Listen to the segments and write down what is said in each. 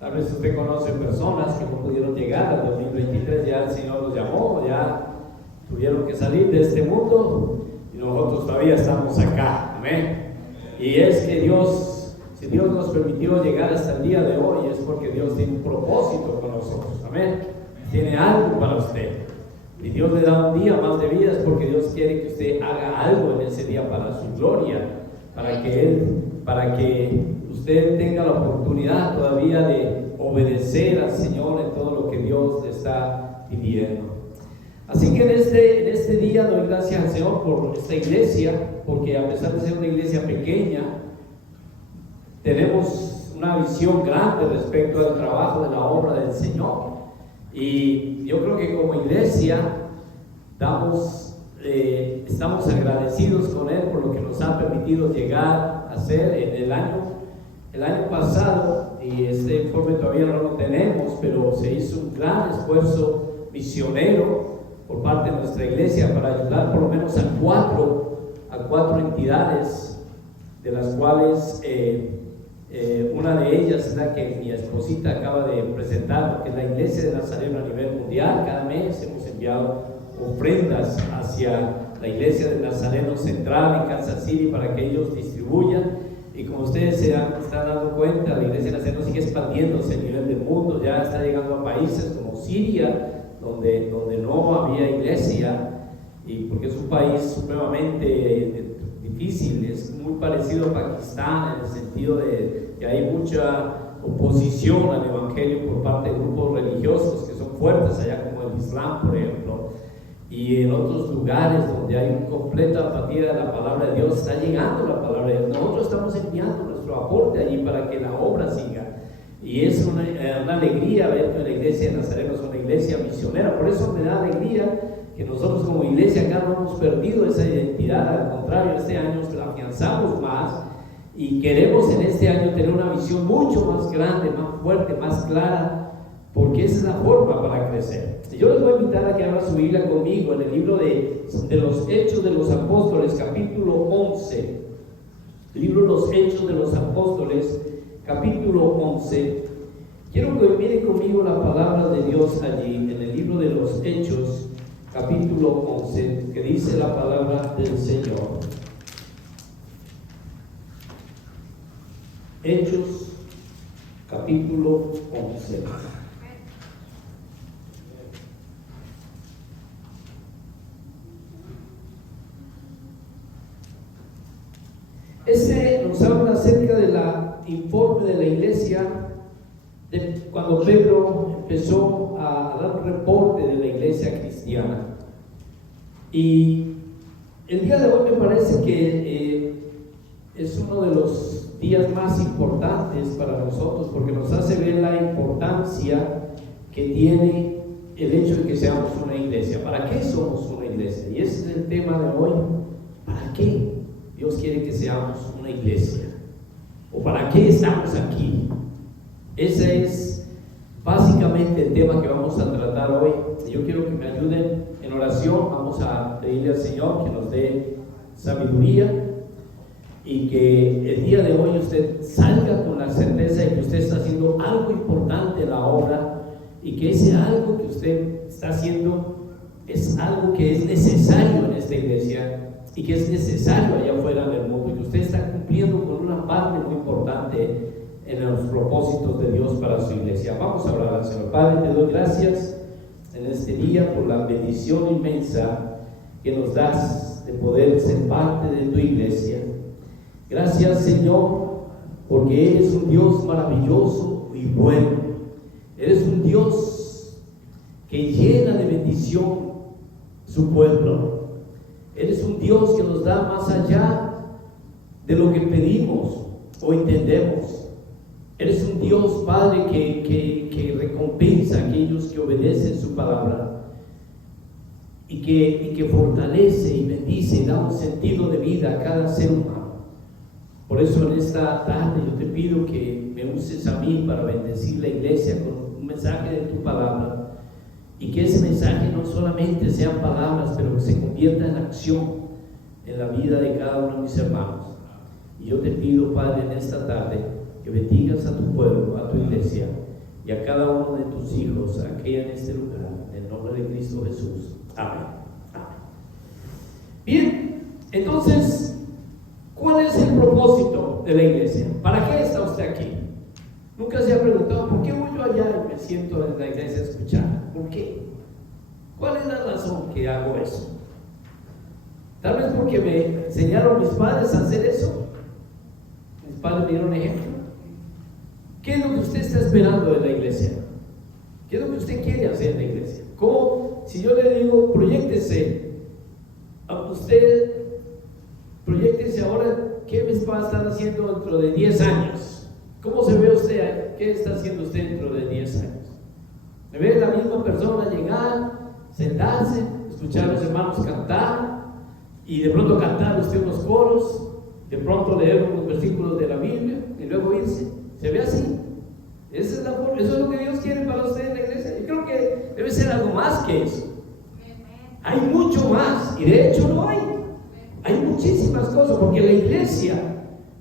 Tal vez usted conoce personas que no pudieron llegar al 2023, ya el Señor los llamó, ya tuvieron que salir de este mundo y nosotros todavía estamos acá, amén. Y es que Dios, si Dios nos permitió llegar hasta el día de hoy, es porque Dios tiene un propósito con nosotros, amén. Tiene algo para usted. Y Dios le da un día más de vida, es porque Dios quiere que usted haga algo en ese día para su gloria, para que usted tenga la oportunidad todavía de obedecer al Señor en todo lo que Dios le está pidiendo. Así que en este día doy gracias al Señor por esta iglesia, porque a pesar de ser una iglesia pequeña, tenemos una visión grande respecto al trabajo de la obra del Señor. Y yo creo que como iglesia estamos agradecidos con Él por lo que nos ha permitido llegar a hacer en el año pasado, y este informe todavía no lo tenemos, pero se hizo un gran esfuerzo misionero por parte de nuestra iglesia para ayudar por lo menos a cuatro entidades, de las cuales una de ellas es la que mi esposita acaba de presentar, que es la Iglesia de Nazareno a nivel mundial. Cada mes hemos enviado ofrendas hacia la Iglesia de Nazareno Central en Kansas City para que ellos distribuyan. Y como ustedes se están dando cuenta, la Iglesia de Nazareno sigue expandiéndose a nivel del mundo, ya está llegando a países como Siria, donde no había iglesia, y porque es un país supremamente difícil, es muy parecido a Pakistán en el sentido de que hay mucha oposición al evangelio por parte de grupos religiosos que son fuertes allá, como el Islam, por ejemplo, y en otros lugares donde hay una completa apatía de la palabra de Dios, está llegando la palabra de Dios. Nosotros estamos enviando nuestro aporte allí para que la obra siga, y es una alegría ver que la Iglesia de Nazareno es una iglesia misionera. Por eso me da alegría que nosotros como iglesia acá no hemos perdido esa identidad, al contrario, este año la afianzamos más y queremos en este año tener una visión mucho más grande, más fuerte, más clara, porque esa es la forma para crecer. Yo les voy a invitar a que abran su Biblia conmigo en el libro de los Hechos de los Apóstoles, capítulo 11. Libro de los Hechos de los Apóstoles, capítulo 11. Quiero que miren conmigo la palabra de Dios allí, en el libro de los Hechos, capítulo 11, que dice la palabra del Señor. Hechos, capítulo 11. Ese nos habla acerca del informe de la iglesia, de cuando Pedro empezó a dar un reporte de la iglesia cristiana. Y el día de hoy me parece que es uno de los días más importantes para nosotros, porque nos hace ver la importancia que tiene el hecho de que seamos una iglesia. ¿Para qué somos una iglesia? Y ese es el tema de hoy. ¿Para qué Dios quiere que seamos una iglesia? ¿O para qué estamos aquí? Ese es básicamente el tema que vamos a tratar hoy. Yo quiero que me ayuden en oración. Vamos a pedirle al Señor que nos dé sabiduría, y que el día de hoy usted salga con la certeza de que usted está haciendo algo importante en la obra, y que ese algo que usted está haciendo es algo que es necesario en esta iglesia y que es necesario allá afuera en el mundo, y que usted está cumpliendo con una parte muy importante en los propósitos de Dios para su iglesia. Vamos a hablar al Señor. Padre, te doy gracias en este día por la bendición inmensa que nos das de poder ser parte de tu iglesia. Gracias, Señor, porque eres un Dios maravilloso y bueno. Eres un Dios que llena de bendición su pueblo. Eres un Dios que nos da más allá de lo que pedimos o entendemos. Eres un Dios, Padre, que recompensa a aquellos que obedecen su palabra, y que fortalece y bendice y da un sentido de vida a cada ser humano. Por eso en esta tarde yo te pido que me uses a mí para bendecir la iglesia con un mensaje de tu palabra, y que ese mensaje no solamente sean palabras, pero que se convierta en acción en la vida de cada uno de mis hermanos. Y yo te pido, Padre, en esta tarde que bendigas a tu pueblo, a tu iglesia, y a cada uno de tus hijos aquí en este lugar, en el nombre de Cristo Jesús. Amén. Amén. Bien, entonces, ¿cuál es el propósito de la iglesia? ¿Para qué está usted aquí? Nunca se ha preguntado, ¿por qué voy yo allá y me siento en la iglesia a escuchar? ¿Por qué? ¿Cuál es la razón que hago eso? Tal vez porque me enseñaron mis padres a hacer eso. Mis padres me dieron ejemplo. ¿Qué es lo que usted está esperando de la iglesia? ¿Qué es lo que usted quiere hacer en la iglesia? ¿Cómo? Si yo le digo, proyéctese, a usted, proyéctese ahora, ¿qué me va a estar haciendo dentro de 10 años? ¿Cómo se ve usted? ¿Qué está haciendo usted dentro de 10 años? ¿Me ve la misma persona llegar, sentarse, escuchar a los hermanos cantar y de pronto cantar usted unos coros, de pronto leer unos versículos de la Biblia y luego irse? ¿Se ve así? Esa es la forma, eso es lo que Dios quiere para usted en la iglesia. Yo creo que debe ser algo más que eso. Hay mucho más, y de hecho no hay. Hay muchísimas cosas, porque la iglesia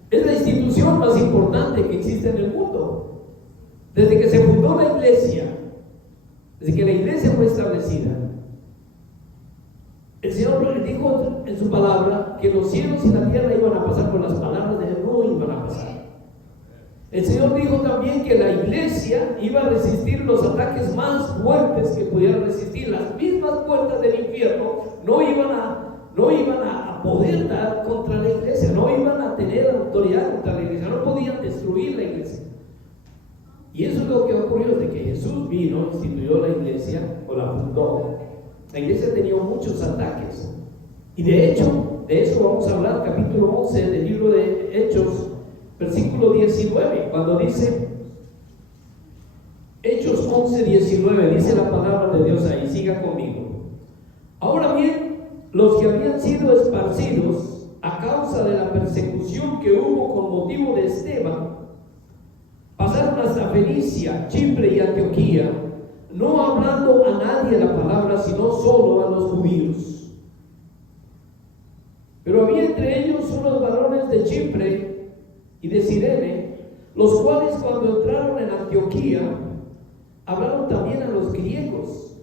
es la institución más importante que existe en el mundo. Desde que se fundó la iglesia, desde que la iglesia fue establecida, el Señor dijo en su palabra que los cielos y la tierra iban a pasar, por las palabras de Él no iban a pasar. El Señor dijo también que la iglesia iba a resistir los ataques más fuertes que pudieran resistir. Las mismas puertas del infierno no iban a poder dar contra la iglesia, no iban a tener autoridad contra la iglesia, no podían destruir la iglesia. Y eso es lo que ocurrió desde que Jesús vino, instituyó la iglesia o la fundó. La iglesia ha tenido muchos ataques. Y de hecho, de eso vamos a hablar, capítulo 11 del libro de Hechos, versículo 19, cuando dice, Hechos 11, 19, dice la palabra de Dios ahí, siga conmigo. Ahora bien, los que habían sido esparcidos a causa de la persecución que hubo con motivo de Esteban, pasaron hasta Fenicia, Chipre y Antioquía, no hablando a nadie la palabra, sino solo a los judíos. Pero había entre ellos unos varones de Chipre y de Cirene, los cuales cuando entraron en Antioquía, hablaron también a los griegos,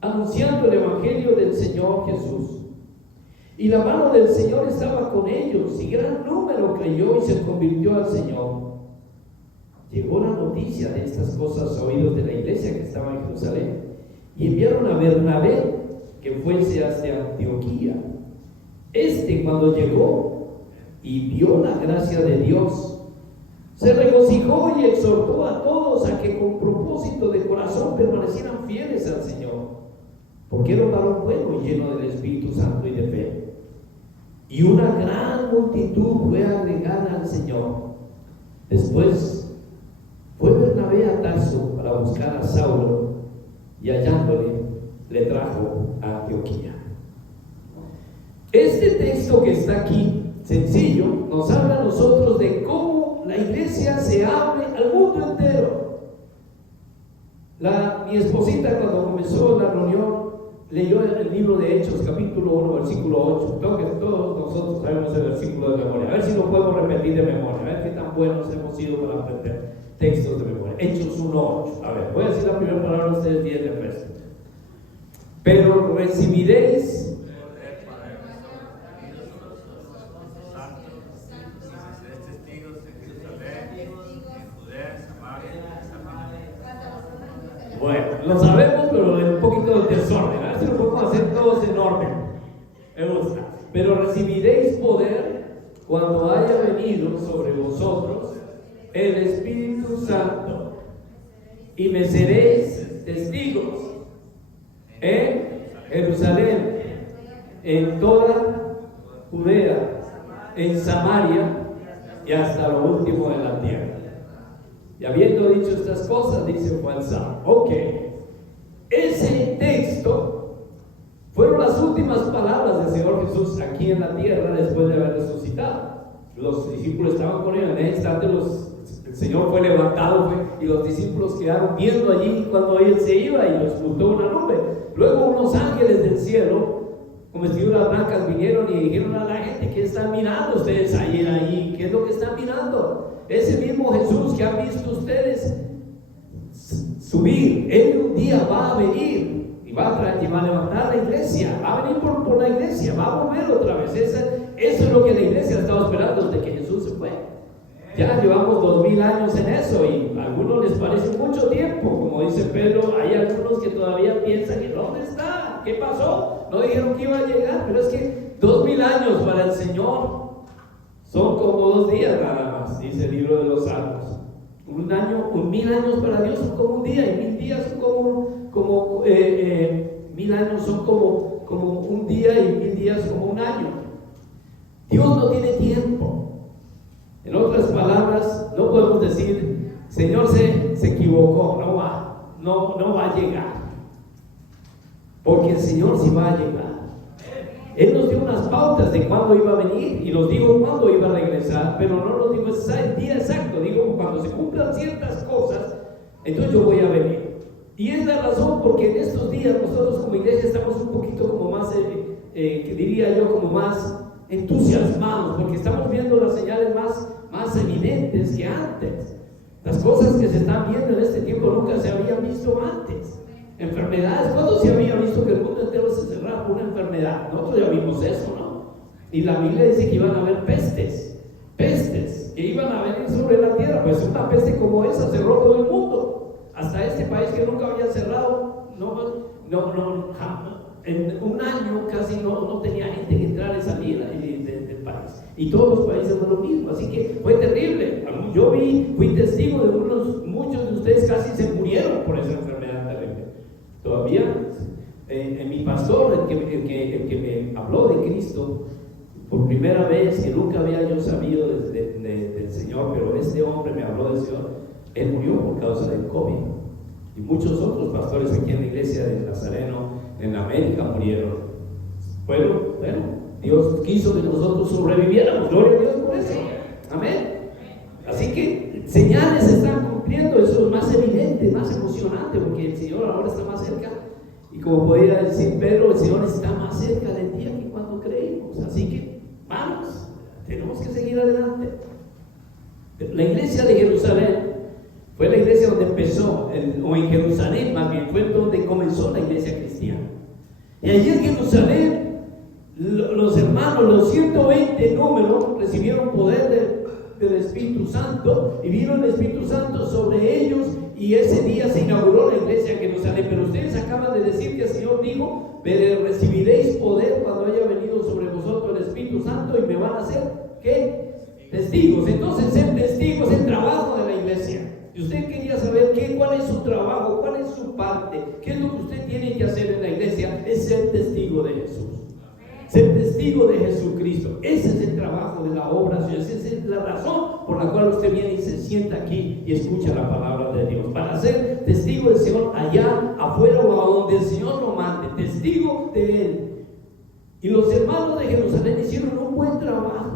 anunciando el evangelio del Señor Jesús. Y la mano del Señor estaba con ellos, y gran número creyó y se convirtió al Señor. Llegó la noticia de estas cosas a oídos de la iglesia que estaba en Jerusalén, y enviaron a Bernabé que fuese hacia Antioquía. Cuando llegó y vio la gracia de Dios, se regocijó y exhortó a todos a que con propósito de corazón permanecieran fieles al Señor, porque era un varón bueno y lleno del Espíritu Santo y de fe. Y una gran multitud fue agregada al Señor. Después fue Bernabé a Tarso para buscar a Saulo, y hallándole, le trajo a Antioquía. Este texto que está aquí, sencillo, nos habla a nosotros de cómo la iglesia se abre al mundo entero. Mi esposita, cuando comenzó la reunión, leyó el libro de Hechos, capítulo 1, versículo 8. Creo que todos nosotros sabemos el versículo de memoria. A ver si lo podemos repetir de memoria, a ver qué tan buenos hemos sido para aprender textos de memoria. Hechos 1, 8. A ver, voy a decir la primera palabra, ustedes 10 de resto. Pero recibiréis Bueno, lo sabemos, pero en un poquito de desorden. A ver si lo podemos hacer todos en orden. Me gusta. Pero recibiréis poder cuando haya venido sobre vosotros el Espíritu Santo, y me seréis testigos en Jerusalén, en toda Judea, en Samaria y hasta lo último de la tierra. Y habiendo dicho estas cosas, dice fue al Salmo. Ok, ese texto fueron las últimas palabras del Señor Jesús aquí en la tierra después de haber resucitado. Los discípulos estaban con él, en ese instante el Señor fue levantado y los discípulos quedaron viendo allí cuando él se iba, y los juntó una nube. Luego unos ángeles del cielo con vestiduras blancas vinieron y dijeron a la gente: ¿qué están mirando ustedes ayer ahí? ¿Qué es lo que están mirando? Ese mismo Jesús que han visto ustedes subir. Él un día va a venir y va a levantar la iglesia, va a venir por la iglesia, va a volver otra vez. Eso es lo que la iglesia ha estado esperando desde que Jesús se fue. Ya llevamos 2000 años en eso y a algunos les parece mucho tiempo. Como dice Pedro, hay algunos que todavía piensan que ¿dónde está? ¿Qué pasó? No dijeron que iba a llegar, pero es que 2000 años para el Señor son como 2 días nada más, dice el libro de los Salmos. 1000 años para Dios son como un día, y 1000 días son como 1000 años son como un día, y 1000 días como un año. Dios no tiene tiempo. En otras palabras, no podemos decir, Señor se equivocó, no va a llegar. Porque el Señor sí va a llegar. Él nos dio unas pautas de cuándo iba a venir y nos dijo cuándo iba a regresar, pero no nos dijo el día exacto. Digo, cuando se cumplan ciertas cosas, entonces yo voy a venir. Y es la razón porque en estos días nosotros como iglesia estamos un poquito como más, que diría yo, como más entusiasmados, porque estamos viendo las señales más evidentes que antes. Las cosas que se están viendo en este tiempo nunca se habían visto antes. Enfermedades, ¿cuándo se había visto que el mundo entero se cerrara por una enfermedad? Nosotros ya vimos eso, ¿no? Y la Biblia dice que iban a haber pestes, que iban a venir sobre la tierra. Pues una peste como esa cerró todo el mundo. Hasta este país que nunca había cerrado, en un año casi no tenía gente que entrara y saliera del país. Y todos los países fue lo mismo, así que fue terrible. Yo fui testigo de muchos de ustedes casi se murieron por esa enfermedad terrible. Todavía, mi pastor, el que me habló de Cristo, por primera vez, que nunca había yo sabido del Señor, pero este hombre me habló del Señor, él murió por causa del COVID. Y muchos otros pastores aquí en la iglesia de Nazareno, en América, murieron. Bueno, Dios quiso que nosotros sobreviviéramos. Gloria a Dios por eso. Amén. Así que señales se están cumpliendo. Eso es más evidente, más emocionante, porque el Señor ahora está más cerca. Y como podría decir Pedro, el Señor está más cerca del día que cuando creímos. Así que vamos, tenemos que seguir adelante. La iglesia de Jerusalén fue la iglesia donde empezó, o en Jerusalén más bien, fue donde comenzó la iglesia cristiana. Y allí en Jerusalén, los hermanos, los 120 números, recibieron poder del Espíritu Santo, y vino el Espíritu Santo sobre ellos, y ese día se inauguró la iglesia en Jerusalén. Pero ustedes acaban de decir que el Señor dijo, pero recibiréis poder cuando haya venido sobre vosotros el Espíritu Santo, y me van a hacer, ¿qué? Testigos. Entonces, ser testigos es el trabajo de la iglesia. Y usted quería saber cuál es su trabajo, cuál es su parte, qué es lo que usted tiene que hacer en la iglesia. Es ser testigo de Jesús, ser testigo de Jesucristo. Ese es el trabajo de la obra. Esa es la razón por la cual usted viene y se sienta aquí y escucha la palabra de Dios, para ser testigo del Señor allá afuera o a donde el Señor lo mande, testigo de Él. Y los hermanos de Jerusalén hicieron un buen trabajo,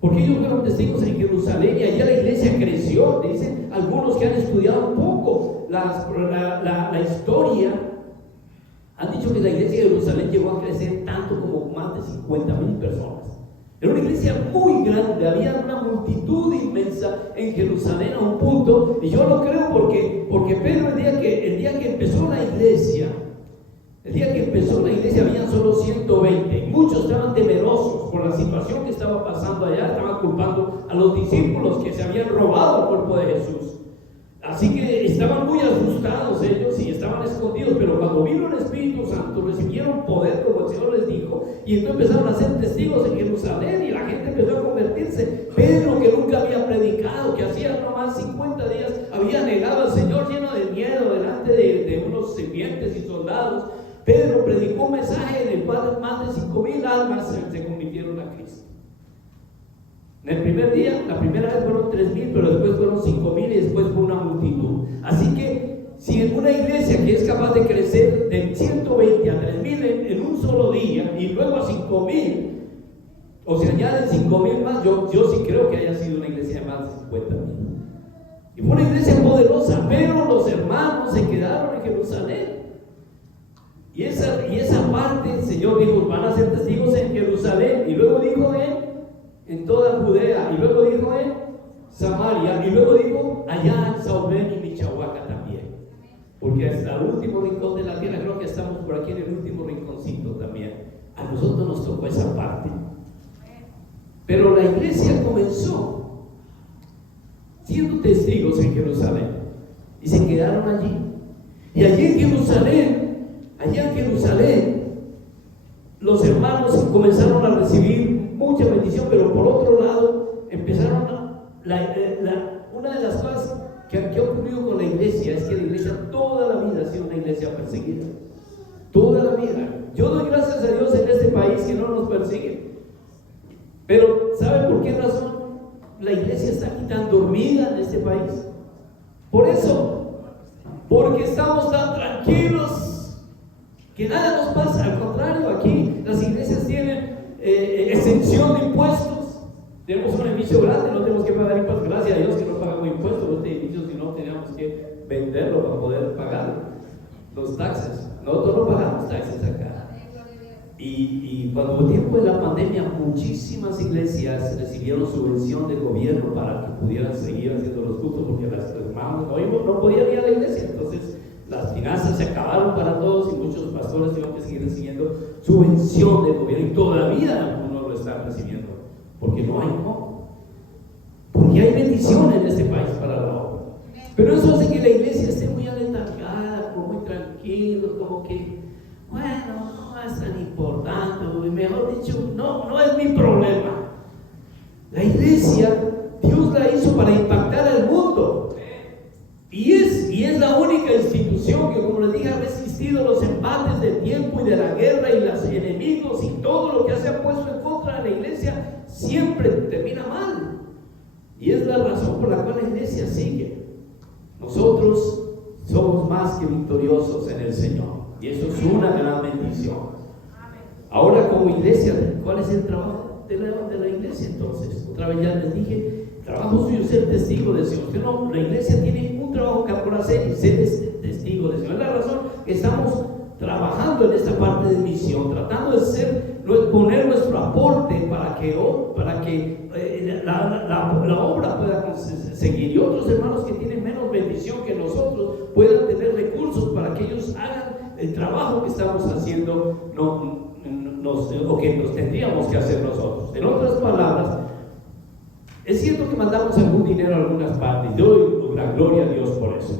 porque ellos fueron testigos en Jerusalén, y allá la iglesia creció. Dicen algunos que han estudiado un poco la historia, han dicho que la iglesia de Jerusalén llegó a crecer tanto como más de 50,000 personas. Era una iglesia muy grande, había una multitud inmensa en Jerusalén a un punto, y yo lo creo porque Pedro, el día que empezó la iglesia, habían solo 120, y muchos estaban temerosos por la situación que estaba pasando allá. Estaban culpando a los discípulos que se habían robado el cuerpo de Jesús. Así que estaban muy asustados ellos y estaban escondidos. Pero cuando vino el Espíritu Santo, recibieron poder, como el Señor les dijo, y entonces empezaron a ser testigos en Jerusalén, y la gente empezó a convertirse. Pedro, que nunca había predicado, que hacía nomás 50 días había negado al Señor, lleno de miedo delante de unos sirvientes y soldados, Pedro predicó un mensaje en el cual más de 5,000 almas se convirtieron a Cristo. En el primer día, la primera vez fueron 3,000, pero después fueron 5,000, y después fue una multitud. Así que si en una iglesia que es capaz de crecer de 120 a 3,000 en un solo día, y luego a 5,000, o se añaden 5,000 más, yo sí creo que haya sido una iglesia de más de 50,000. Y fue una iglesia poderosa, pero los hermanos se quedaron en Jerusalén. Y esa parte el Señor dijo, van a ser testigos en Jerusalén, y luego dijo en toda Judea, y luego dijo en Samaria, y luego dijo allá en Saulén y Michoacán también. porque hasta el último rincón de la tierra, creo que estamos por aquí en el último rinconcito también. A nosotros nos tocó esa parte. Pero la iglesia comenzó siendo testigos en Jerusalén y se quedaron allí. Y allí en Jerusalén, los hermanos comenzaron a recibir mucha bendición, pero por otro lado, empezaron una de las cosas que ha ocurrido con la iglesia es que la iglesia toda la vida ha sido una iglesia perseguida. Toda la vida. Yo doy gracias a Dios en este país que no nos persigue. Pero, ¿sabe por qué razón la iglesia está aquí tan dormida en este país? Por eso, porque estamos tan tranquilos que nada nos pasa. Al contrario, aquí las iglesias tienen exención de impuestos. Tenemos un edificio grande, no tenemos que pagar impuestos. Gracias a Dios que no pagamos impuestos. Este edificio, si no, teníamos que venderlo para poder pagar los taxes. Nosotros no pagamos taxes acá. Y cuando fue tiempo de la pandemia, muchísimas iglesias recibieron subvención del gobierno para que pudieran seguir haciendo los cultos, porque las hermanos no podían ir a la iglesia. Entonces las finanzas se acabaron para todos y muchos pastores tuvieron que seguir recibiendo subvención del gobierno, y todavía algunos lo están recibiendo, porque no hay cómo, porque hay bendición en este país para la obra. Pero eso hace que la iglesia esté muy aletargada, muy tranquilo, como que, bueno, no es tan importante, mejor dicho, no es mi problema. La iglesia, Dios la hizo para impactar al mundo. Y es la única institución que, como les dije, ha resistido los embates del tiempo y de la guerra y los enemigos y todo lo que se ha puesto en contra de la iglesia, siempre termina mal. Y es la razón por la cual la iglesia sigue. Nosotros somos más que victoriosos en el Señor. Y eso es una gran bendición. Ahora, como iglesia, ¿cuál es el trabajo de la iglesia entonces? Otra vez ya les dije, el trabajo suyo es ser testigo del Señor. No, la iglesia tiene un trabajo que por hacer y ser testigo del Señor. Es la razón que estamos trabajando en esta parte de misión, tratando de poner nuestro aporte para que la obra pueda seguir, y otros hermanos que tienen menos bendición que nosotros puedan tener recursos para que ellos hagan el trabajo que estamos haciendo o que nos tendríamos que hacer nosotros. En otras palabras, es cierto que mandamos algún dinero a algunas partes. Yo doy la gloria a Dios por eso,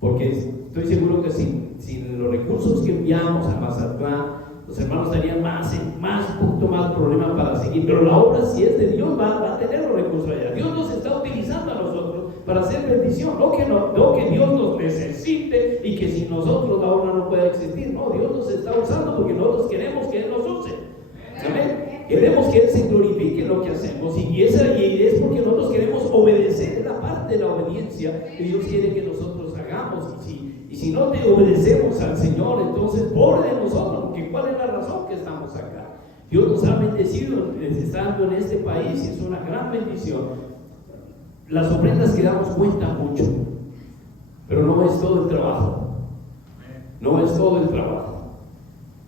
porque estoy seguro que sin los recursos que enviamos a Mazatlán, los hermanos tenían un poquito más problemas para seguir. Pero la obra, si es de Dios, va a tener los recursos allá. Dios nos está utilizando a nosotros para hacer bendición. No que Dios nos necesite y que sin nosotros la obra no pueda existir. No, Dios nos está usando porque nosotros queremos que Él nos use. ¿Amén? Queremos que Él se glorifique en lo que hacemos, y es porque nosotros queremos obedecer. Es la parte de la obediencia que Dios quiere que nosotros hagamos. Y si no te obedecemos al Señor, entonces pobre de nosotros, porque ¿cuál es la razón que estamos acá? Dios nos ha bendecido estando en este país, y es una gran bendición. Las ofrendas que damos cuentan mucho, pero no es todo el trabajo. No es todo el trabajo,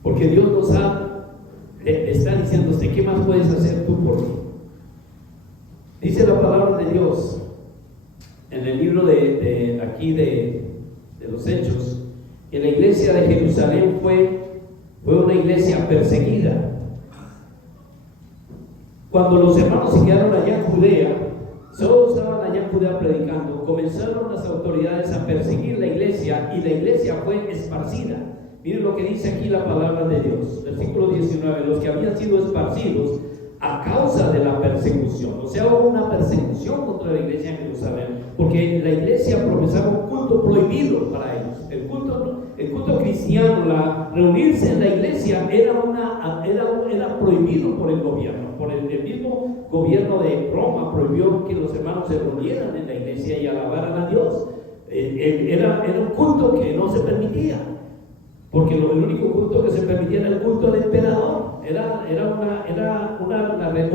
porque Dios nos está diciendo: ¿qué más puedes hacer tú por mí? Dice la palabra de Dios en el libro de los Hechos, que la iglesia de Jerusalén fue una iglesia perseguida. Cuando los hermanos se quedaron allá en Judea, solo estaban allá en Judea predicando, comenzaron las autoridades a perseguir la iglesia, y la iglesia fue esparcida. Miren lo que dice aquí la palabra de Dios, versículo 19: los que habían sido esparcidos a causa de la persecución. O sea, hubo una persecución contra la iglesia en Jerusalén, porque la iglesia profesaba un culto prohibido para ellos. El culto cristiano, reunirse en la iglesia era prohibido por el gobierno. Por el mismo gobierno de Roma prohibió que los hermanos se reunieran en la iglesia y alabaran a Dios. Era un culto que no se permitía, porque el único culto que se permitía era el culto del emperador. Era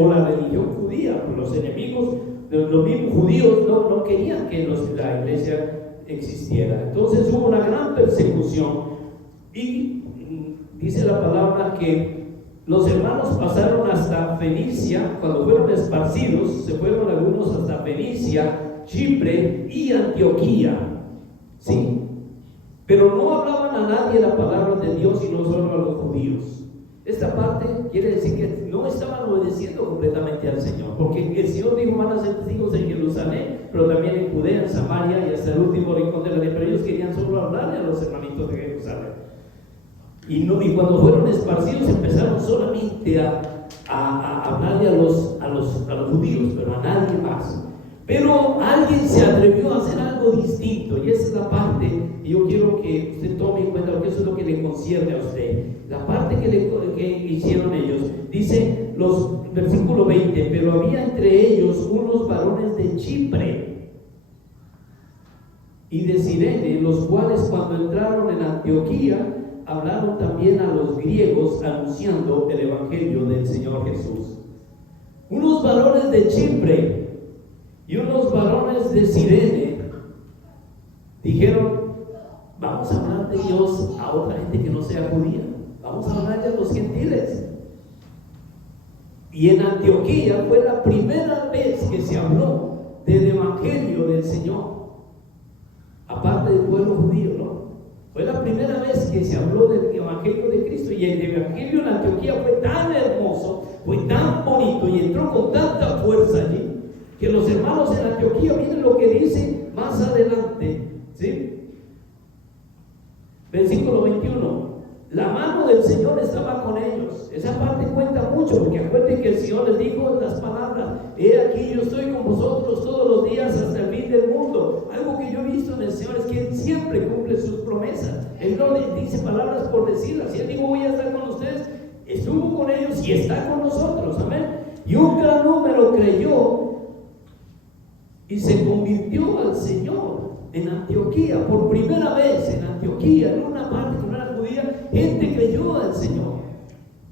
la religión judía. Los enemigos, los mismos judíos no querían que la iglesia existiera. Entonces hubo una gran persecución, y dice la palabra que los hermanos pasaron hasta Fenicia. Cuando fueron esparcidos, se fueron algunos hasta Fenicia, Chipre y Antioquía. ¿Sí? pero no hablaban a nadie la palabra de Dios, sino solo a los judíos. Esta parte quiere decir que no estaban obedeciendo completamente al Señor, porque el Señor dijo: van a ser testigos en Jerusalén, pero también en Judea, en Samaria y hasta el último rincón de la tierra. Pero ellos querían solo hablarle a los hermanitos de Jerusalén. Y cuando fueron esparcidos, empezaron solamente a hablarle a los judíos, pero a nadie más. Pero alguien se atrevió a hacer algo distinto, y esa es la parte, y yo quiero que usted tome en cuenta, porque eso es lo que le concierne a usted. La parte que hicieron ellos, dice versículo 20: pero había entre ellos unos varones de Chipre y de Cirene, los cuales cuando entraron en Antioquía, hablaron también a los griegos, anunciando el evangelio del Señor Jesús. Unos varones de Chipre y unos varones de Cirene dijeron: vamos a hablar de Dios a otra gente que no sea judía, vamos a hablar a los gentiles. Y en Antioquía fue la primera vez que se habló del evangelio del Señor, aparte del pueblo judío, ¿no? Fue la primera vez que se habló del evangelio de Cristo, y el evangelio en Antioquía fue tan hermoso, fue tan bonito y entró con tanta fuerza allí, que los hermanos en Antioquía, miren lo que dice más adelante, ¿sí? Versículo 21: la mano del Señor estaba con ellos. Esa parte cuenta mucho, porque acuérdense que el Señor les dijo las palabras: he aquí, yo estoy con vosotros todos los días hasta el fin del mundo. Algo que yo he visto en el Señor es que Él siempre cumple sus promesas. Él no dice palabras por decirlas. Si Él dijo: voy a estar con ustedes, estuvo con ellos y está con nosotros, amén. Y un gran número creyó y se convirtió al Señor en Antioquía. Por primera vez en Antioquía, en una parte que no era judía, gente creyó al Señor,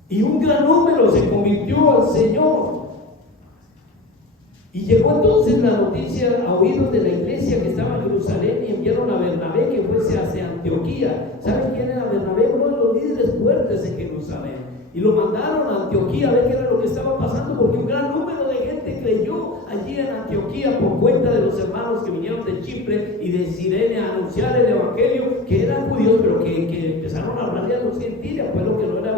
y un gran número se convirtió al Señor. Y llegó entonces la noticia a oídos de la iglesia que estaba en Jerusalén, y enviaron a Bernabé que fuese hacia Antioquía. ¿Saben quién era Bernabé? Uno de los líderes fuertes en Jerusalén. Y lo mandaron a Antioquía a ver qué era lo que estaba pasando, porque un gran número de gente creyó allí en Antioquía por cuenta de los hermanos que vinieron de Chipre y de Cirene a anunciar el evangelio, que eran judíos, pero que empezaron a hablarle a los gentiles, pues lo que no era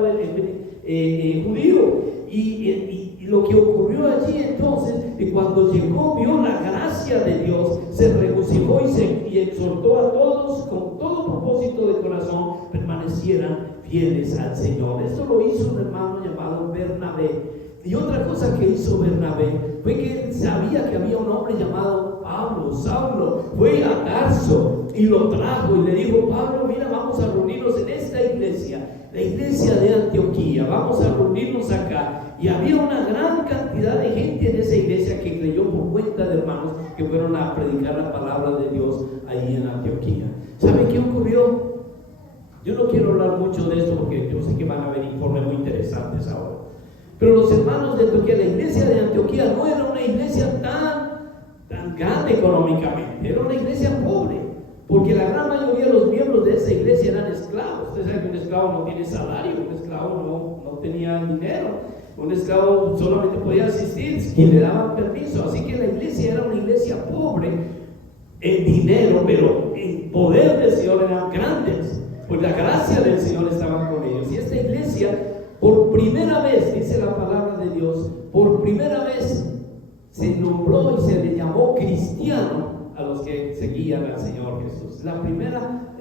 judío. Y lo que ocurrió allí entonces, que cuando llegó, vio la gracia de Dios, se regocijó y exhortó a todos con todo propósito de corazón permanecieran fieles al Señor. Esto lo hizo un hermano llamado Bernabé. Y otra cosa que hizo Bernabé fue que él sabía que había un hombre llamado Pablo, Saulo. Fue a Tarso y lo trajo y le dijo: Pablo, mira, vamos a reunirnos en esta iglesia, la iglesia de Antioquía, vamos a reunirnos acá. Y había una gran cantidad de gente en esa iglesia que creyó por cuenta de hermanos que fueron a predicar la palabra de Dios allí en Antioquía. ¿Sabe qué ocurrió? Yo no quiero hablar mucho de esto porque yo sé que van a haber informes muy interesantes ahora. Pero los hermanos de Antioquía, la iglesia de Antioquía no era una iglesia tan grande económicamente, era una iglesia pobre, porque la gran mayoría de los miembros de esa iglesia eran esclavos. Ustedes saben que un esclavo no tiene salario, un esclavo no tenía dinero, un esclavo solamente podía asistir y le daban permiso. Así que la iglesia era una iglesia pobre en dinero, pero en poder del Señor eran grandes, pues la gracia del Señor estaba con ellos. Y esta iglesia, por primera vez, dice la palabra de Dios, por primera vez se nombró y se le llamó cristiano a los que seguían al Señor Jesús. La primera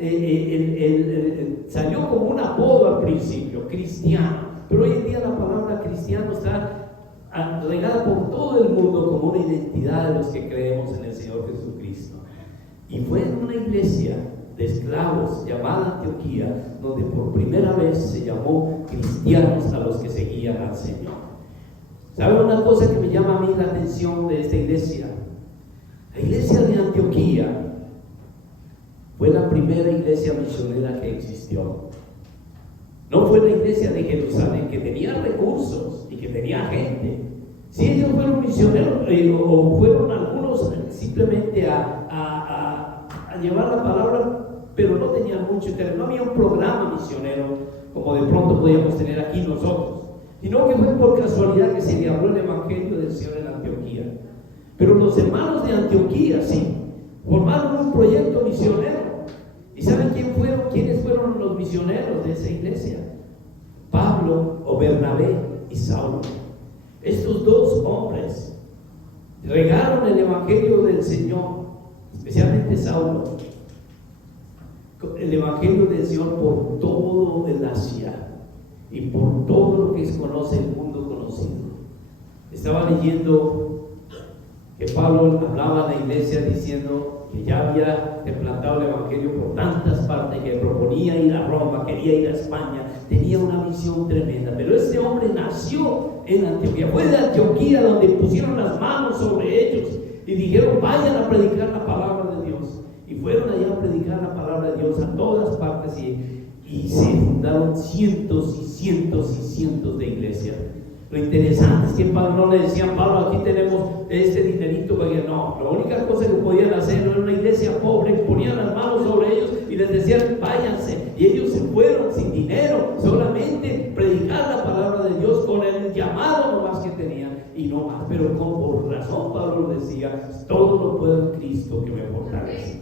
salió como un apodo al principio, cristiano, pero hoy en día la palabra cristiano está regada por todo el mundo como una identidad de los que creemos en el Señor Jesucristo. Y fue en una iglesia de esclavos llamada Antioquía donde por primera vez se llamó cristianos a los que seguían al Señor. ¿Sabe una cosa que me llama a mí la atención de esta iglesia? La iglesia de Antioquía fue la primera iglesia misionera que existió. No fue la iglesia de Jerusalén, que tenía recursos y que tenía gente. Si ellos fueron misioneros o fueron algunos simplemente a llevar la palabra, pero no tenían mucho interés. No había un programa misionero como de pronto podíamos tener aquí nosotros, sino que fue por casualidad que se le habló el evangelio del Señor en Antioquía. Pero los hermanos de Antioquía sí formaron un proyecto misionero. ¿Y saben quién fue misioneros de esa iglesia, Pablo o Bernabé y Saulo. Estos dos hombres regaron el evangelio del Señor, especialmente Saulo, el evangelio del Señor por todo el Asia y por todo lo que se conoce el mundo conocido. Estaba leyendo que Pablo hablaba a la iglesia diciendo que ya había implantado el evangelio por tantas partes, que proponía ir a Roma, quería ir a España, tenía una visión tremenda. Pero este hombre nació en Antioquía, fue de Antioquía donde pusieron las manos sobre ellos y dijeron: vayan a predicar la palabra de Dios. Y fueron allá a predicar la palabra de Dios a todas partes, y se fundaron cientos y cientos y cientos de iglesias. Lo interesante es que Pablo no le decían: Pablo, aquí tenemos este dinerito, porque no, la única cosa que podían hacer era una iglesia pobre, ponían las manos sobre ellos y les decían: váyanse. Y ellos se fueron sin dinero, solamente predicar la palabra de Dios con el llamado nomás que tenían y no más. Pero por razón Pablo decía: todo lo puedo en Cristo que me fortalece.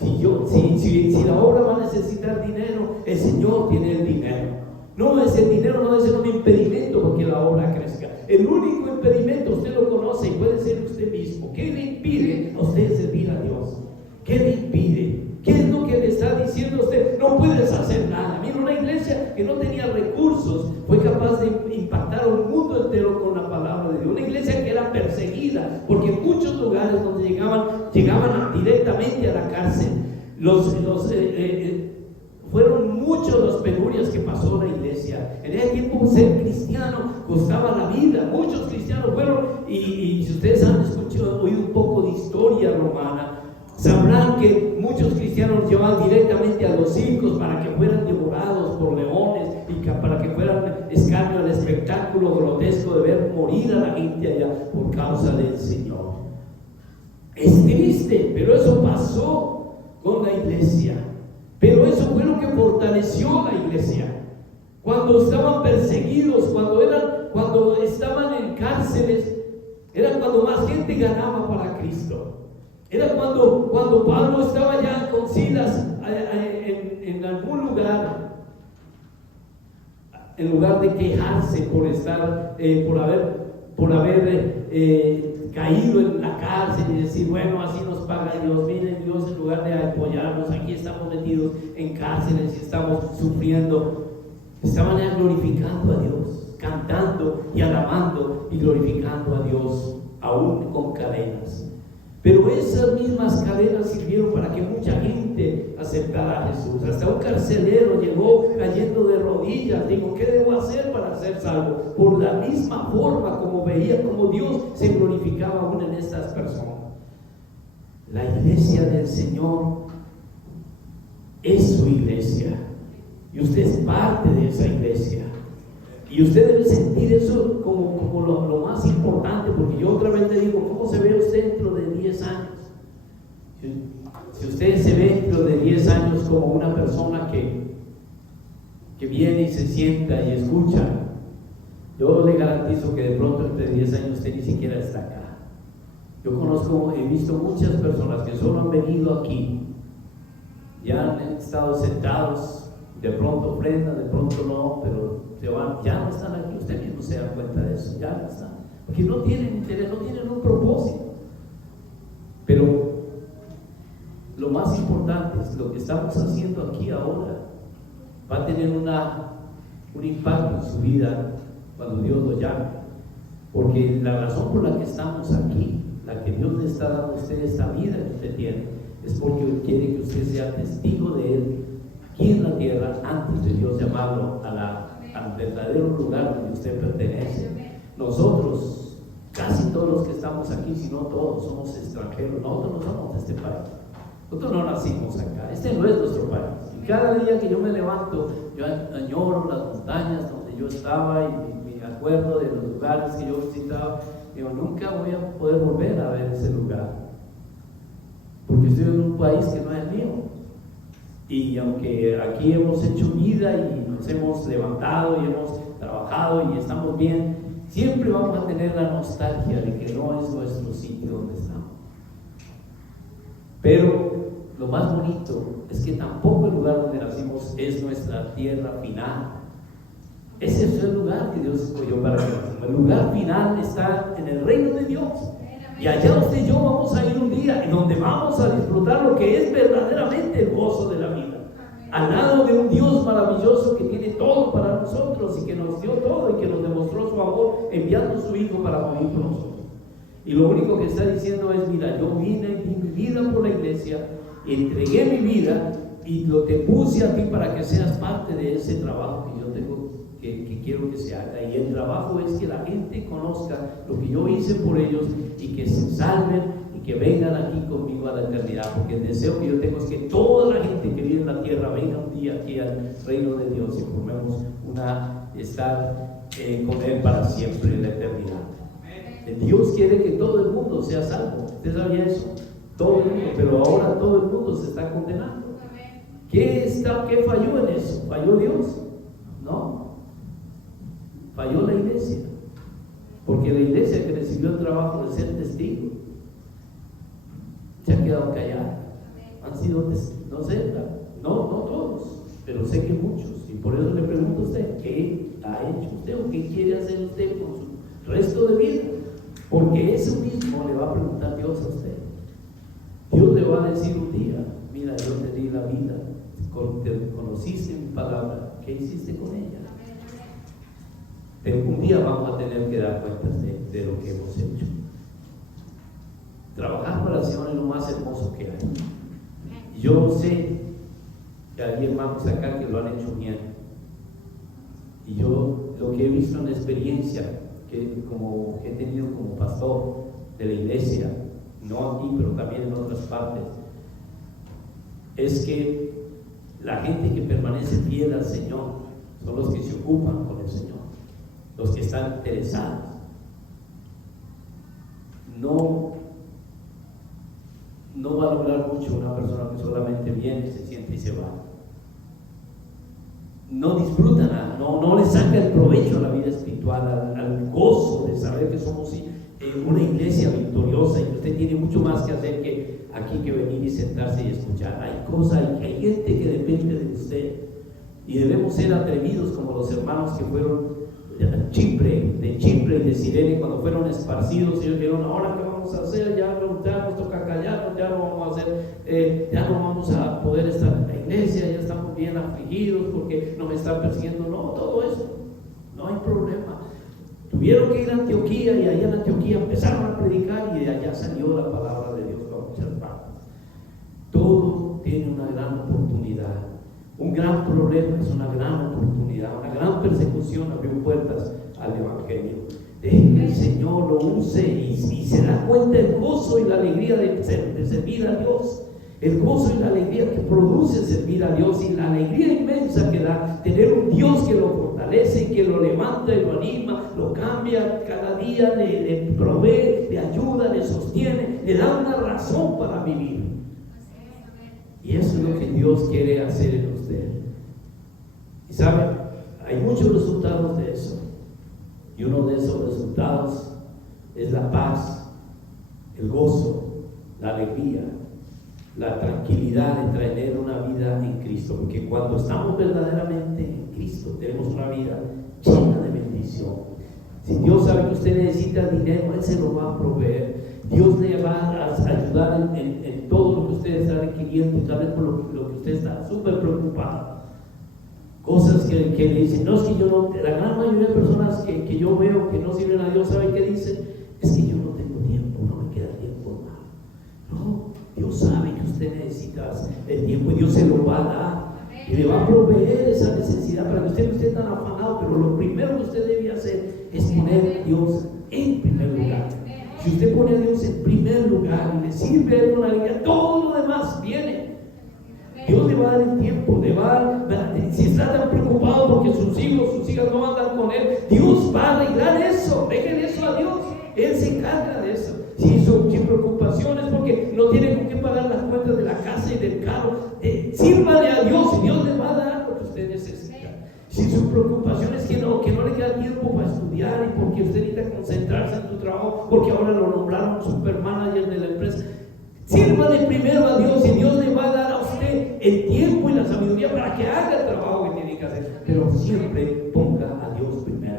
Si la obra va a necesitar dinero, el Señor tiene el dinero. No, ese dinero no debe ser un impedimento para que la obra crezca. El único impedimento usted lo conoce y puede ser usted mismo. ¿Qué le impide a usted servir a Dios? ¿Qué le impide? ¿Qué es lo que le está diciendo a usted? No puedes hacer nada. Mira, una iglesia que no tenía recursos fue capaz de impactar a un mundo entero con la palabra de Dios. Una iglesia que era perseguida, porque en muchos lugares donde llegaban directamente a la cárcel. Fueron muchos los penurias que pasó la iglesia. En ese tiempo ser cristiano costaba la vida. Muchos cristianos fueron, y si ustedes han oído un poco de historia romana, sabrán que muchos cristianos llevaban directamente a los circos para que fueran devorados por leones y para que fueran escarnio al espectáculo grotesco de ver morir a la gente allá por causa del Señor. Es triste, pero eso pasó con la iglesia. Pero eso fue lo que fortaleció la iglesia. Cuando estaban perseguidos, cuando estaban en cárceles, era cuando más gente ganaba para Cristo. Era cuando Pablo estaba ya con Silas en algún lugar, en lugar de quejarse por haber caído en la cárcel y decir: bueno, así nos paga Dios. Miren, Dios, en lugar de apoyarnos, aquí estamos metidos en cárceles y estamos sufriendo. Estaban ya glorificando a Dios, cantando y alabando y glorificando a Dios, aún con cadenas. Pero esas mismas cadenas sirvieron para que mucha gente aceptara a Jesús. Hasta un carcelero llegó cayendo de rodillas. Digo: ¿qué debo hacer para ser salvo? Por la misma forma como veía como Dios se glorificaba aún en estas personas. La iglesia del Señor es su iglesia, y usted es parte de esa iglesia. Y usted debe sentir eso como lo más importante, porque yo otra vez le digo: ¿cómo se ve usted dentro de 10 años? Si usted se ve dentro de 10 años como una persona que viene y se sienta y escucha, yo le garantizo que de pronto entre 10 años usted ni siquiera está acá. Yo he visto muchas personas que solo han venido aquí, ya han estado sentados, de pronto ofrendan, de pronto no, pero se van, ya no están aquí. Usted mismo se da cuenta de eso, ya no están, porque no tienen interés, no tienen un propósito. Pero lo más importante es lo que estamos haciendo aquí ahora. Va a tener un impacto en su vida cuando Dios lo llame, porque la razón por la que estamos aquí, la que Dios le está dando a usted esta vida que usted tiene, es porque quiere que usted sea testigo de Él aquí en la tierra antes de Dios llamarlo al verdadero lugar donde usted pertenece. Nosotros, casi todos los que estamos aquí, si no todos, somos extranjeros. Nosotros no somos de este país, nosotros no nacimos acá, este no es nuestro país. Y cada día que yo me levanto, yo añoro las montañas donde yo estaba y me acuerdo de los lugares que yo visitaba. Digo: nunca voy a poder volver a ver ese lugar, porque estoy en un país que no es mío. Y aunque aquí hemos hecho vida y nos hemos levantado y hemos trabajado y estamos bien, siempre vamos a tener la nostalgia de que no es nuestro sitio donde estamos. Pero lo más bonito es que tampoco el lugar donde nacimos es nuestra tierra final. Ese es el lugar que Dios escogió para nosotros. El lugar final está en el reino de Dios. Y allá usted y yo vamos a ir un día en donde vamos a disfrutar lo que es verdaderamente el gozo de la vida. Al lado de un Dios maravilloso que tiene todo para nosotros y que nos dio todo y que nos demostró su amor enviando a su Hijo para morir por nosotros. Y lo único que está diciendo es: mira, yo vine y di mi vida por la iglesia, entregué mi vida y lo te puse a ti para que seas parte de ese trabajo que yo tengo, que quiero que se haga. Y el trabajo es que la gente conozca lo que yo hice por ellos y que se salven y que vengan aquí conmigo a la eternidad, porque el deseo que yo tengo es que toda la gente que vive en la tierra venga un día aquí al reino de Dios y formemos estar con Él para siempre en la eternidad. Dios quiere que todo el mundo sea salvo. ¿Usted sabía eso? Todo el mundo, pero ahora todo el mundo se está condenando. ¿Qué falló en eso? ¿Falló Dios? No. Falló la iglesia. Porque la iglesia que recibió el trabajo de ser testigo se ha quedado callada. Han sido no sé, no todos, pero sé que muchos. Y por eso le pregunto a usted: ¿qué ha hecho usted o qué quiere hacer usted con su resto de vida? Porque eso mismo le va a preguntar Dios a usted. Dios le va a decir un día: mira, yo te di la vida, te conociste mi palabra, ¿qué hiciste con ella? Pero un día vamos a tener que dar cuentas de lo que hemos hecho. Trabajar para el Señor es lo más hermoso que hay. Yo sé que hay hermanos acá que lo han hecho bien. Y yo lo que he visto en la experiencia que he tenido como pastor de la iglesia, no aquí pero también en otras partes, es que la gente que permanece fiel al Señor son los que se ocupan con el Señor, los que están interesados. No va a lograr mucho una persona que solamente viene, se siente y se va. No disfruta nada, no le saca el provecho a la vida espiritual, al gozo de saber que somos una iglesia victoriosa y que usted tiene mucho más que hacer que aquí que venir y sentarse y escuchar. Hay cosas, hay gente que depende de usted y debemos ser atrevidos como los hermanos que fueron de Chipre y de Cirene cuando fueron esparcidos. Ellos dijeron: ahora qué vamos a hacer, ya nos toca callarnos, ya no vamos a hacer, ya no vamos a poder estar en la iglesia, ya estamos bien afligidos porque nos están persiguiendo. No, todo eso, no hay problema. Tuvieron que ir a Antioquía y allá en Antioquía empezaron a predicar y de allá salió la palabra de Dios para muchas partes. Todo tiene una gran oportunidad. Un gran problema es una gran oportunidad. Una gran persecución abrió puertas al evangelio. Dejen que el Señor lo use y se da cuenta el gozo y la alegría de servir a Dios. El gozo y la alegría que produce servir a Dios y la alegría inmensa que da tener un Dios que lo fortalece y que lo levanta y lo anima, lo cambia cada día, le provee, le ayuda, le sostiene, le da una razón para vivir. Y eso es lo que Dios quiere hacer en usted. Y saben, hay muchos resultados de eso. Y uno de esos resultados es la paz, el gozo, la alegría, la tranquilidad de tener una vida en Cristo. Porque cuando estamos verdaderamente en Cristo, tenemos una vida llena de bendición. Si Dios sabe que usted necesita dinero, Él se lo va a proveer. Dios le va a ayudar en todo lo que usted está requiriendo, y tal vez por lo que usted está súper preocupado. Cosas que le dicen: no, es que yo no, la gran mayoría de personas que yo veo que no sirven a Dios, ¿sabe qué dicen? Es que yo no tengo tiempo, no me queda tiempo. No, Dios sabe que usted necesita el tiempo y Dios se lo va a dar. Y le va a proveer esa necesidad para que usted no esté tan afanado. Pero lo primero que usted debe hacer es poner a Dios en primer lugar. Si usted pone a Dios en primer lugar y le sirve con alegría, todo lo demás viene. Dios le va a dar el tiempo, si está tan preocupado porque sus hijos, sus hijas no andan con Él, Dios va a arreglar eso. Dejen eso a Dios, Él se encarga de eso. Si su preocupación es porque no tiene con qué pagar las cuentas de la casa y del carro, sírvale a Dios y Dios le va a dar lo que usted necesita. Si su preocupación es que no le queda tiempo para estudiar y porque usted necesita concentrarse en su trabajo porque ahora lo nombraron supermanager de la empresa, Sírvale primero a Dios y Dios le va a dar a usted el tiempo y la sabiduría para que haga el trabajo que tiene que hacer. Pero siempre ponga a Dios primero.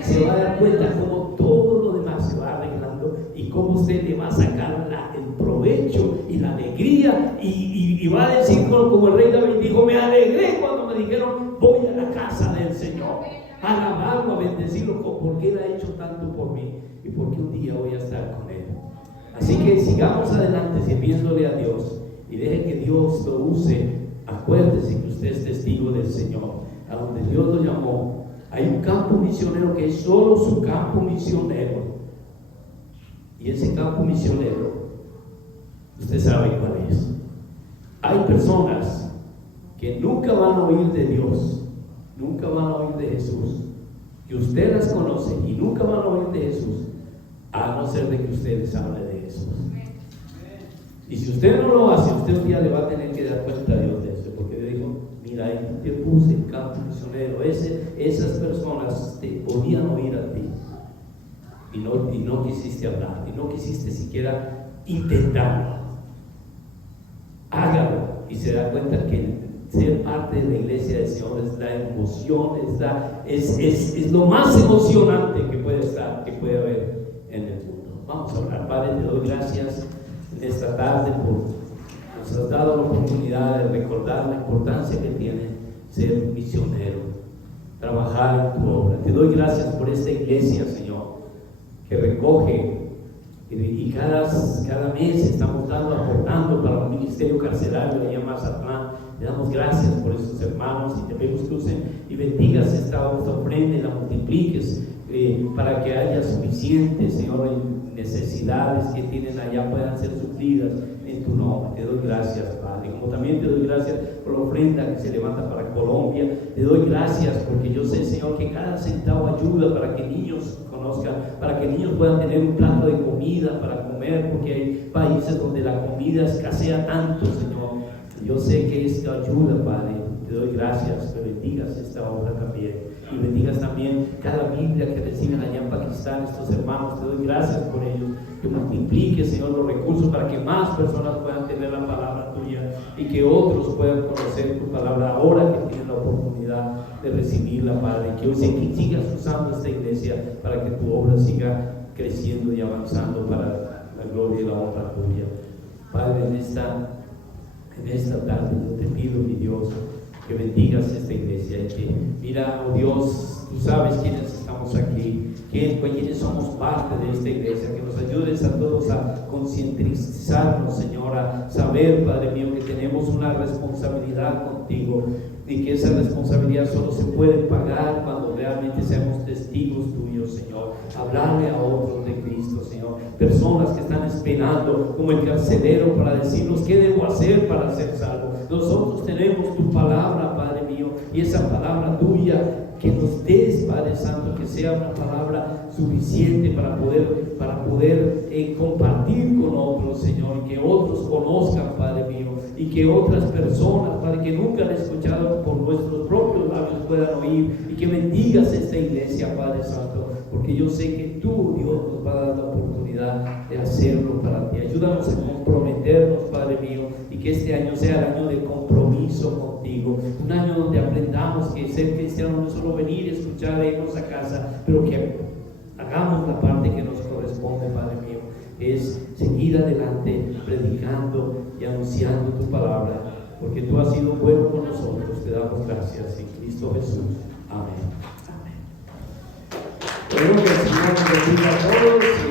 Y se va a dar cuenta cómo todo lo demás se va arreglando y cómo usted le va a sacar el provecho y la alegría y va a decir como el rey David dijo: me alegré cuando me dijeron voy a la casa del Señor a alabarlo, a bendecirlo, porque Él ha hecho tanto por mí y porque un día voy a estar con Él. Así que sigamos adelante sirviéndole a Dios y deje que Dios lo use. Acuérdese que usted es testigo del Señor. A donde Dios lo llamó, hay un campo misionero que es solo su campo misionero. Y ese campo misionero, usted sabe cuál es. Hay personas que nunca van a oír de Dios, nunca van a oír de Jesús, que usted las conoce y nunca van a oír de Jesús, a no ser de que usted les hable de Jesús. Y si usted no lo hace, usted un día le va a tener que dar cuenta a Dios de eso, porque le dijo: mira, ahí te puse en campo misionero. Esas personas te podían oír a ti y no quisiste hablar, y no quisiste siquiera intentarlo. Hágalo y se da cuenta que ser parte de la iglesia del Señor es la emoción, es lo más emocionante que puede haber en el mundo. Vamos a orar. Padre, te doy gracias en esta tarde por nos has dado la oportunidad de recordar la importancia que tiene ser misionero, trabajar en tu obra. Te doy gracias por esta iglesia, Señor, que recoge y cada mes estamos aportando para un ministerio carcelario allá en Mazatlán. Te damos gracias por estos hermanos y te pedimos que usen y bendigas esta ofrenda y la multipliques para que haya suficiente, Señor, necesidades que tienen allá puedan ser suplidas en tu nombre. Te doy gracias, Padre. Como también te doy gracias por la ofrenda que se levanta para Colombia. Te doy gracias porque yo sé, Señor, que cada centavo ayuda para que niños conozcan, para que niños puedan tener un plato de comida para comer, porque hay países donde la comida escasea tanto, Señor. Yo sé que esto ayuda, Padre. Te doy gracias, que bendigas esta obra también. Y bendigas también cada Biblia que reciben allá en Pakistán estos hermanos. Te doy gracias por ellos. Que multiplique, Señor, los recursos para que más personas puedan tener la palabra tuya y que otros puedan conocer tu palabra ahora que tienen la oportunidad de recibirla, Padre. Que hoy sigas usando esta iglesia para que tu obra siga creciendo y avanzando para la gloria y la honra tuya. Padre, en esta tarde yo te pido, mi Dios, que bendigas esta iglesia y que, mira, oh Dios, tú sabes quiénes estamos aquí, quiénes somos parte de esta iglesia, que nos ayudes a todos a concientizarnos, Señor, a saber, Padre mío, que tenemos una responsabilidad contigo y que esa responsabilidad solo se puede pagar cuando realmente seamos testigos tuyos, Señor. Hablarle a otros de Cristo, Señor. Personas que están esperando como el carcelero para decirnos qué debo hacer para ser salvo. Nosotros tenemos tu palabra, Padre mío, y esa palabra tuya que nos des, Padre Santo, que sea una palabra suficiente para poder compartir con otros, Señor, y que otros conozcan, Padre mío, y que otras personas, Padre, que nunca han escuchado por nuestros propios labios puedan oír, y que bendigas esta iglesia, Padre Santo, porque yo sé que tú, Dios, nos va a dar la oportunidad de hacerlo para ti. Ayúdanos a comprometernos, Padre mío, y que este año sea el año de compromiso contigo, un año donde aprendamos que ser cristiano no es solo venir, escuchar e irnos a casa, pero que hagamos la parte que nos corresponde, Padre mío, es seguir adelante predicando y anunciando tu palabra, porque tú has sido bueno con nosotros. Te damos gracias en Cristo Jesús. Amén. Amén. Bueno, que el Señor nos bendiga a todos.